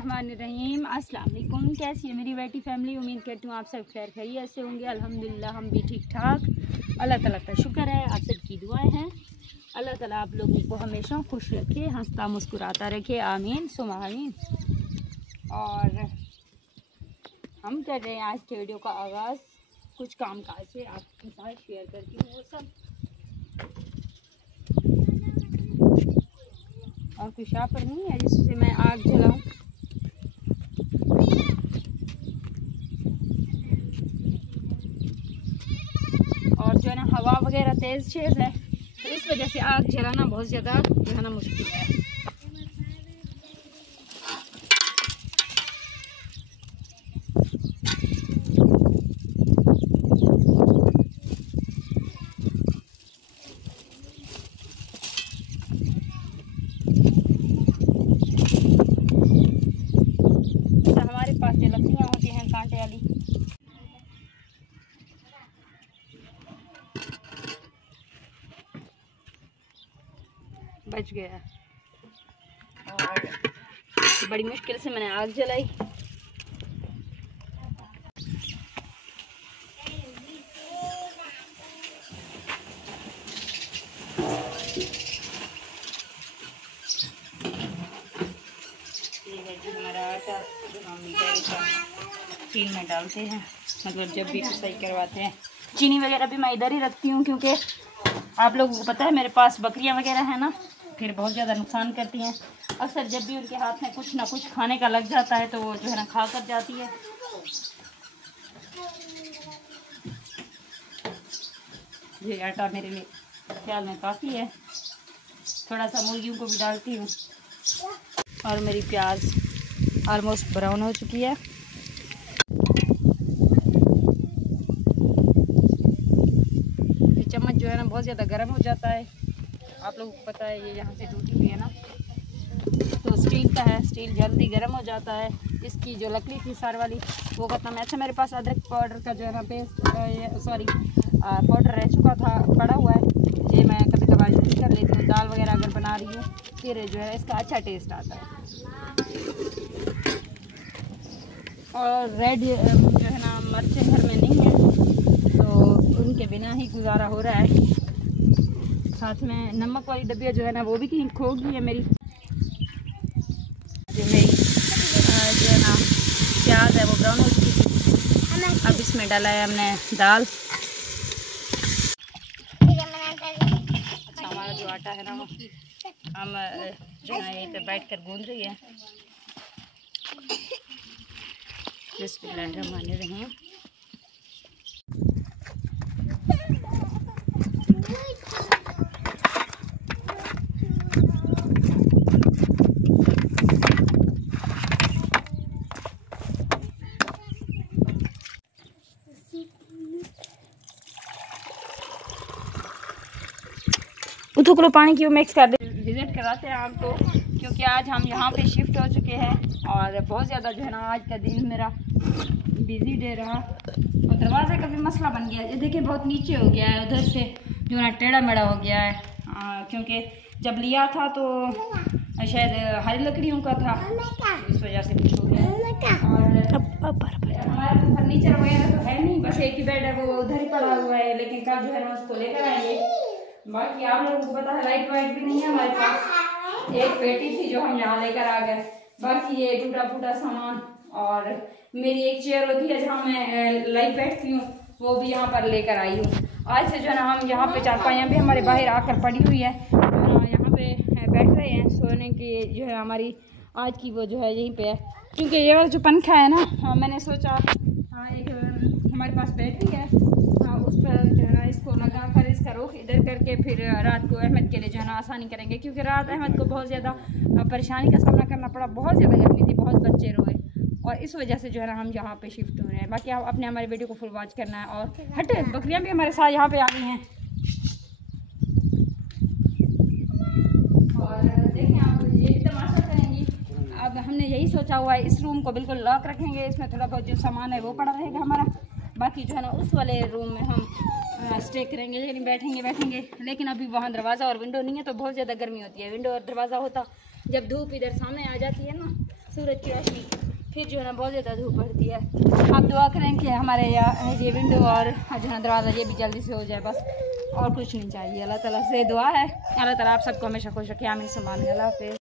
बिस्मिल्लाहिर्रहमानिर्रहीम। अस्सलाम वालेकुम। कैसी है मेरी बेटी फैमिली? उम्मीद करती हूँ आप सब खैर खैरियत से होंगे। अल्हम्दुलिल्लाह हम भी ठीक ठाक। अल्लाह ताला का शुक्र है, आप सबकी दुआएं हैं। अल्लाह ताला आप लोगों को हमेशा खुश रखे, हंसता मुस्कुराता रखे। आमीन सुमा आमीन। और हम कर रहे हैं आज के वीडियो का आगाज़ कुछ काम काज से आपके साथ शेयर करती हूँ वो सब। और कुछ यहाँ पर नहीं है जिससे मैं आग जलाऊं। और जो है ना हवा वगैरह तेज़ है, तो इस वजह से आग जलाना बहुत ज़्यादा जो है ना मुश्किल है। हमारे पास जो लकड़ियाँ होती हैं कांटे वाली, बच गया। और बड़ी मुश्किल से मैंने आग जलाई। ये है जी हमारा आटा जो हम चीन में डालते हैं, मतलब जब भी पिसाई करवाते हैं। चीनी वगैरह भी मैं इधर ही रखती हूँ क्योंकि आप लोगों को पता है मेरे पास बकरियाँ वगैरह हैं ना, फिर बहुत ज़्यादा नुकसान करती हैं। अक्सर जब भी उनके हाथ में कुछ ना कुछ खाने का लग जाता है तो वो जो है ना खा कर जाती है। ये आटा मेरे लिए ख्याल में काफ़ी है। थोड़ा सा मुर्गियों को भी डालती हूँ। और मेरी प्याज ऑलमोस्ट ब्राउन हो चुकी है। ये चम्मच जो है ना बहुत ज़्यादा गर्म हो जाता है, आप लोगों को पता है। ये यहाँ से टूटी हुई है ना, तो स्टील का है, स्टील जल्दी गर्म हो जाता है। इसकी जो लकड़ी थी सार वाली वो खत्म है। अच्छा मेरे पास अदरक पाउडर का जो है ना पेस्ट पाउडर रह चुका था, पड़ा हुआ है। ये मैं कभी कभार यूज़ कर लेती हूँ, दाल वगैरह अगर बना रही हूँ, फिर जो है इसका अच्छा टेस्ट आता है। और रेड जो है ना मिर्चें घर में नहीं है, तो उनके बिना ही गुजारा हो रहा है। साथ में नमक वाली डब्बियाँ जो है ना वो भी कहीं खो गई है मेरी। जो मेरी जो है ना प्याज है वो ब्राउन हो चुकी थी। अब इसमें डाला है हमने दाल। अच्छा हमारा जो आटा है ना वो हम जो है यहीं पे बैठ कर गूंद रही है। बिस्मिल्लाहिर्रहमानिर्रहीम। उठो करो पानी क्यों मिक्स कर दे। विज़िट कराते हैं आपको क्योंकि आज हम यहाँ पे शिफ्ट हो चुके हैं और बहुत ज़्यादा जो है ना आज का दिन मेरा बिजी डे रहा। और दरवाजे का भी मसला बन गया है। ये देखिए बहुत नीचे हो गया है, उधर से जो है ना टेढ़ा मेढ़ा हो गया है। क्योंकि जब लिया था तो शायद हरी लकड़ियों का था, इस वजह से कुछ हो गया। और हमारा फर्नीचर वगैरह तो है नहीं, बस एक ही बेड है वो उधर ही पड़ा हुआ है। लेकिन कल जो है ना उसको लेकर आएंगे। बाकी आप लोगों को पता है लाइट वाइट भी नहीं है हमारे पास। एक पेटी थी जो हम यहाँ लेकर आ गए। बाकी ये टूटा फूटा सामान, और मेरी एक चेयर होती है जहाँ मैं लाइव बैठती हूँ, वो भी यहाँ पर लेकर आई हूँ। आज से जो है ना हम यहाँ पे चारपाइयाँ भी हमारे बाहर आकर पड़ी हुई है, यहाँ पे बैठ रहे हैं। सोने की जो है हमारी आज की वो जो है यहीं पे है। क्योंकि ये वाला जो पंखा है ना, मैंने सोचा एक हमारे पास बैटरी है, उस पर जो है ना इसको लगा कर इसका रुख इधर करके फिर रात को अहमद के लिए जो है ना आसानी करेंगे। क्योंकि रात अहमद को बहुत ज़्यादा परेशानी का सामना करना पड़ा, बहुत ज़्यादा गर्मी थी, बहुत बच्चे रोए, और इस वजह से जो है ना हम यहाँ पे शिफ्ट हो रहे हैं। बाकी आप अपने हमारे वीडियो को फुल वॉच करना है। और हटे बकरियाँ भी हमारे साथ यहाँ पे आ गई हैं। और देखें आप ये भी तमाशा करेंगी। अब हमने यही सोचा हुआ है, इस रूम को बिल्कुल लॉक रखेंगे, इसमें थोड़ा बहुत जो सामान है वो पड़ा रहेगा हमारा। बाकी जो है ना उस वाले रूम में हम स्टे करेंगे, यानी बैठेंगे। लेकिन अभी वहाँ दरवाज़ा और विंडो नहीं है तो बहुत ज़्यादा गर्मी होती है। विंडो और दरवाज़ा होता, जब धूप इधर सामने आ जाती है ना सूरज की रोशनी, फिर जो है ना बहुत ज़्यादा धूप पड़ती है। आप दुआ करें कि हमारे यहाँ ये विंडो और जो है दरवाज़ा ये भी जल्दी से हो जाए, बस और कुछ नहीं चाहिए। अल्लाह ताला से दुआ है, अल्लाह ताला आप सबको हमेशा खुश रखे। आमीन सुभान अल्लाह हाफ़िज़।